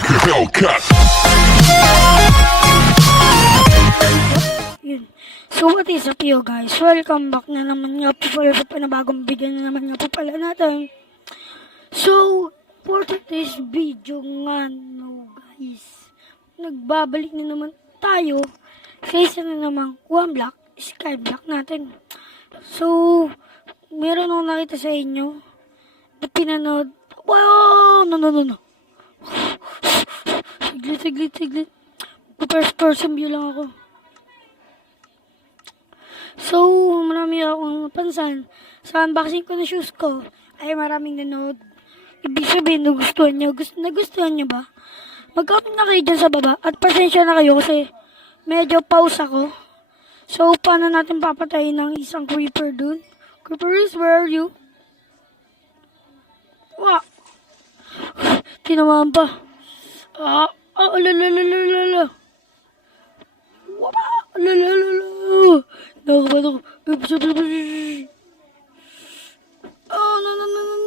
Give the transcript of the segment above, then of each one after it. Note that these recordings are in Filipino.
like a Hellcat. Yun. So what is up you guys? Welcome back na naman nga po pala sa panabagong video na naman nga po pala natin. So, for today's video nga no guys, nagbabalik na naman tayo sa isa na namang one block, skyblock natin. So, meron akong nakita sa inyo na pinanood. Wow! No. Siglit. First person view lang ako. So, marami akong napansan. Sa unboxing ko na shoes ko, ay maraming nanood. Ibig sabihin, nagustuhan nyo. Nagustuhan nyo ba? Mag-comment na kayo dyan sa baba. At pasensya na kayo kasi medyo pause ako. So, paano natin papatayin ng isang creeper dun? Creepers, where are you? Wah! Tinamaan pa. Lalalala. Wala! Lalalala. Nakakabahan ako.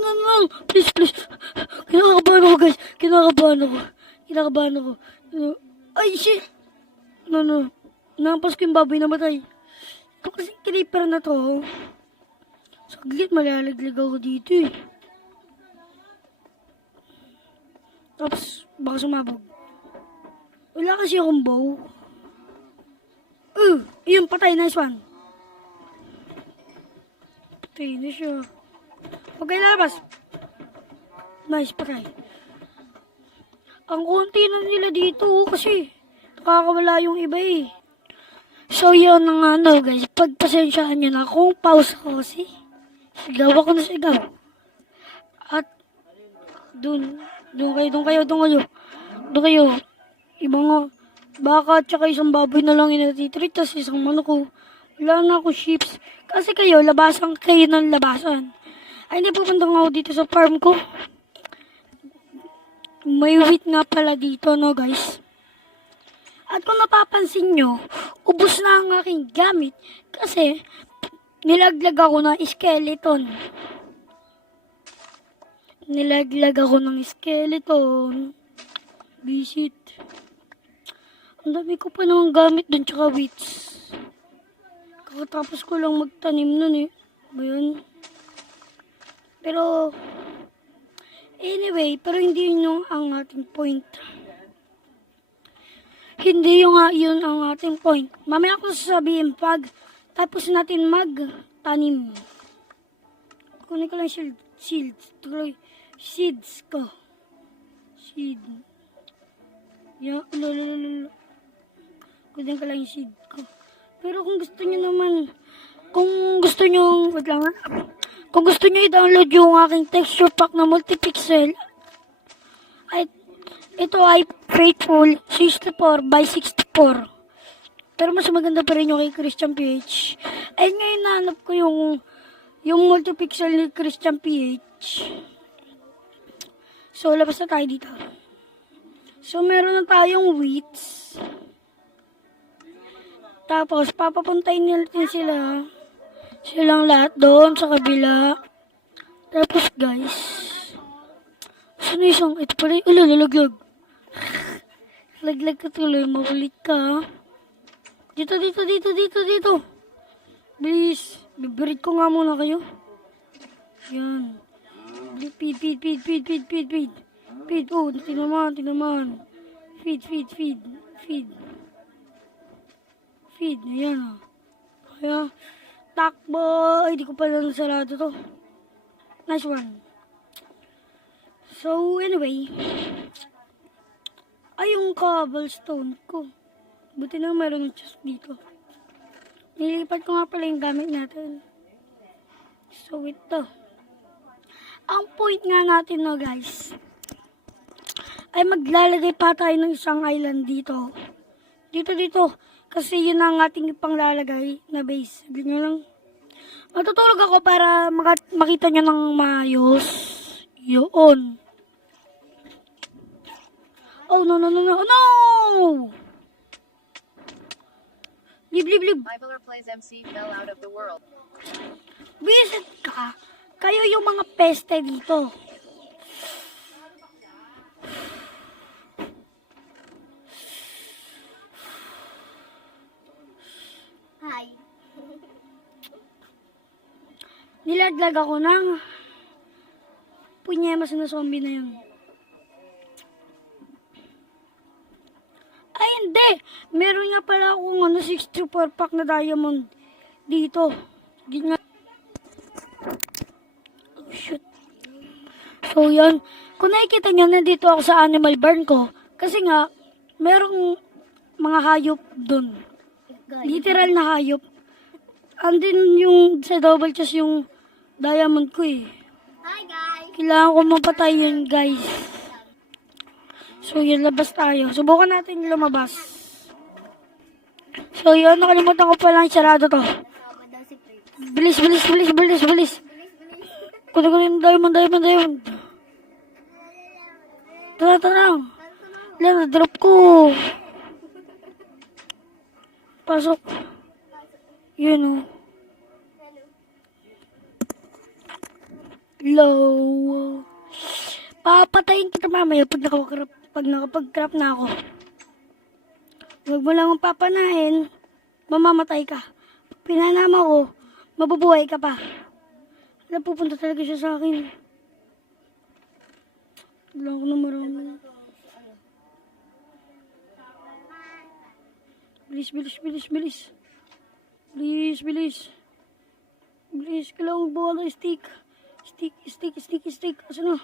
No. Please. Kinakabahan ako, guys. Kinakabahan ako. Ay, shit. No. Nampas ko yung baboy na matay. Ito kasi creeper na to. Saglit, malalaglag ako dito eh. Tapos, baka sumabog. Wala kasi akong bow. Yun, patay. Nice one. Patay na siya. Okay, lalabas. Nice, patay. Ang konti na nila dito kasi nakakawala yung iba eh. So, yun na nga no guys. Pagpasensyaan nyo na kung pause ako kasi sigaw ako na sigaw. At Doon kayo. Ibang baka at saka isang baboy na lang inatitreat, tas isang manok ko. Wala na ako sheeps. Kasi kayo, labasan kayo ng labasan. Ay, hindi pupunta nga ako dito sa farm ko. May wheat nga pala dito, no guys. At kung napapansin nyo, ubos na ang aking gamit kasi nilaglag ako ng skeleton. Visit. Ang dami ko pa namang gamit dun tsaka wheats. Kakatapos ko lang magtanim nun eh. Ba yun? Pero, anyway, hindi yun yung ang ating point. Yun ang ating point. Mamaya ko sasabihin pag tapos natin magtanim. Kunin ko lang seeds ko. Yan, kunin ko lang yung seed ko. Pero kung gusto nyo naman, kung gusto nyo i-download yung aking texture pack na multipixel, ito ay Faithful 64x64. Pero mas maganda pa rin yung kay Christian PH. Ay ngayon nahanap ko yung multipixel ni Christian PH. So, labas na tayo dito. So, meron na tayong wheats. Tapos, papapuntayin natin silang lahat doon sa kabila. Tapos, guys, saan isang, ito pala yung, nalaglag. Laglag ka tuloy, makulit ka. Dito. Please, bibirit ko nga muna kayo. Yan. Feed. Oh, tinaman. Feed. Ayan o. Kaya, takbo. Ay, di ko pala nasarado to. Nice one. So, anyway. Ay, yung cobblestone ko. Buti na mayroon ng chest dito. Nilipat ko nga pala yung gamit natin. So, ito. Ang point nga natin no guys, ay maglalagay pa tayo ng isang island dito. Dito. Kasi yun ang ating ipanglalagay na base. Ganyan lang. Matutulog ako para makita nyo ng maayos. Yun. Oh, no! Leave. Ivor plays MC fell out of the world. Visit ka. Kayo yung mga peste dito. Nilaglag ako ng punyemas na zombie na yun. Ay, hindi! Meron nga pala akong 64 pack na diamond dito. Di nga. Oh, shoot. So, yun. Kung nakikita nyo, nandito ako sa animal barn ko. Kasi nga, merong mga hayop dun. Literal na hayop. Andin yung sa double chest yung diamond ko eh. Hi guys! Kailangan ko mapatay yun, guys. So, yun, labas tayo. Subukan natin lumabas. So, yun, nakalimutan ko palang sarado to. Tawag daw si Fritz. Bilis, bilis, bilis, bilis, bilis. Kunin ko yung diamond. Tara. Lang, drop ko. Pasok. Yun o. Low. Papatayin kita mamaya pag nakapag-craft na ako. Huwag mo lang akong papanahin, mamamatay ka. Pag pinanama ko, mabubuhay ka pa. Wala, pupunta talaga siya sa akin. Wala ko na marami. Bilis. Kailangan buwan ng stick. Stick. Asa na?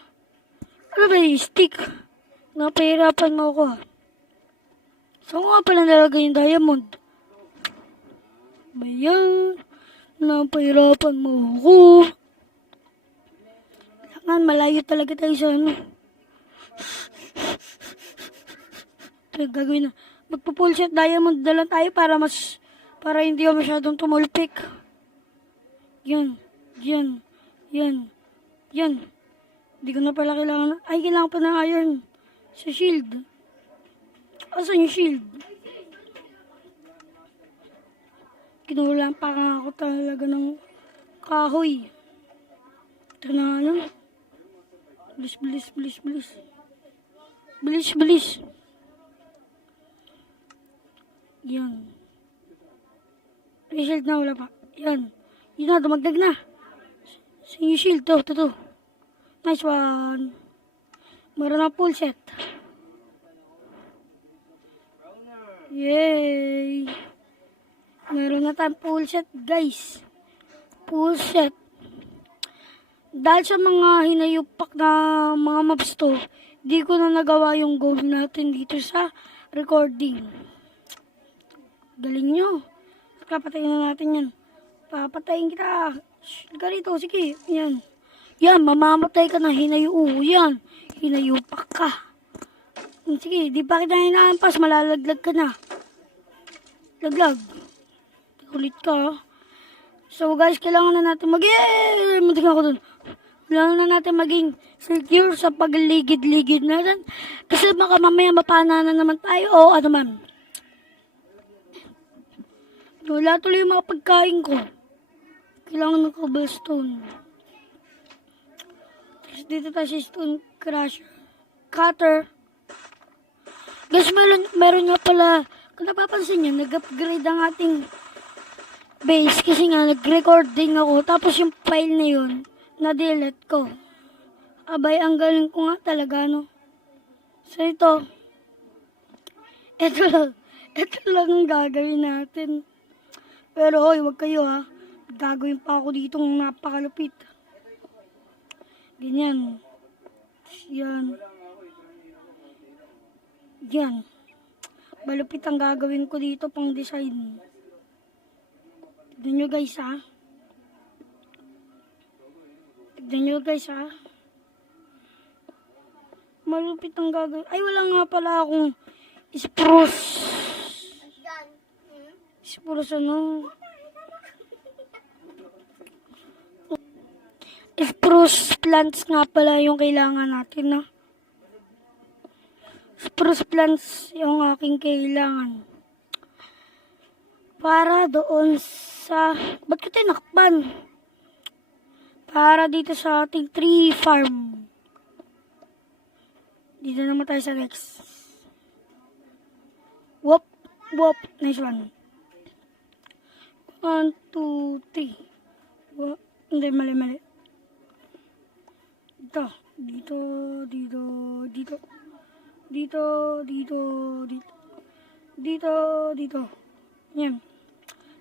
Ano ba yung stick? Napahirapan mo ako. Saan ko nga pala nalagay yung diamond? Bayan. Napahirapan mo ako. Kailangan malayo talaga tayo sa ano. Ito gagawin na. Magpo-full set diamond na lang tayo para hindi ako masyadong tumulpik. Yan. Hindi ko na pala kailangan. Ay, kailangan pa ng iron. Sa shield. Asan yung shield? Kinulang pa nga ako talaga ng kahoy. Ito na ano. Bilis. Yan. May shield na, wala pa. Yan. Yun na, dumagdag na. Sa yung shield, to. Nice one. Meron na full set. Yay! Meron na tayong full set, guys. Full set. Dahil sa mga hinayupak na mga maps to, di ko na nagawa yung goal natin dito sa recording. Galing nyo. Papatayin na natin yan. Papatayin kita. Shh, rito, sige. Yan, mamamatay ka na. Yan. Hinayupak ka. Sige, di pa kita hinahampas. Malalaglag ka na. Laglag. Ulit ka. So guys, kailangan na natin muntik ako dun. Kailangan na natin maging secure sa pagligid-ligid natin. Kasi baka mamaya mapana na naman tayo. O ano man. Wala tuloy yung mga pagkain ko. Kailangan ng cobblestone. Tapos dito tayo sa stone cutter. Guys, meron nga pala, kung napapansin nyo, nag-upgrade ang ating base kasi nga nag-recording ako. Tapos yung file na yun, na-delete ko. Abay, ang galing ko nga talaga, no? So ito lang ang gagawin natin. Pero hoy, wag kayo ha. Gagawin pa ako dito ng napakalupit. Ganyan. Yan. Malupit ang gagawin ko dito pang design. Tignan nyo guys ha. Malupit ang gagawin. Ay, wala nga pala akong spruce. Spruce spruce plants nga pala yung kailangan natin, no? Spruce plants yung aking kailangan. Para doon sa... Ba't ko tinakpan? Para dito sa ating tree farm. Dito naman tayo sa next. Whoop. Nice one. 1, 2, 3. Hindi, mali. Dito. Dito. Dito. Yan.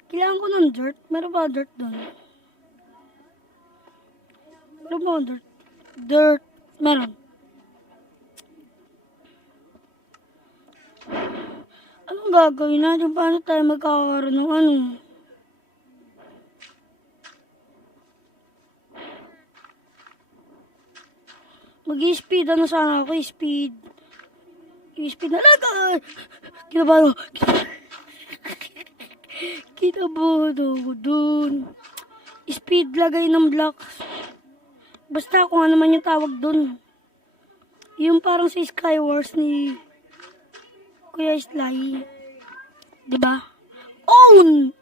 Kailangan ko ng dirt. Meron ba dirt doon? Meron ba dirt? Dirt. Meron. Anong gagawin natin? Paano tayo magkakaroon ng ano? Mag-i-speed. Ano sana ako? Speed. I-speed na lang. Kinabahan ako. Kinabahan ako dun. Speed lagay ng blocks. Basta kung ano man yung tawag dun. Yung parang sa Skywars ni Kuya Sly. Diba? Own!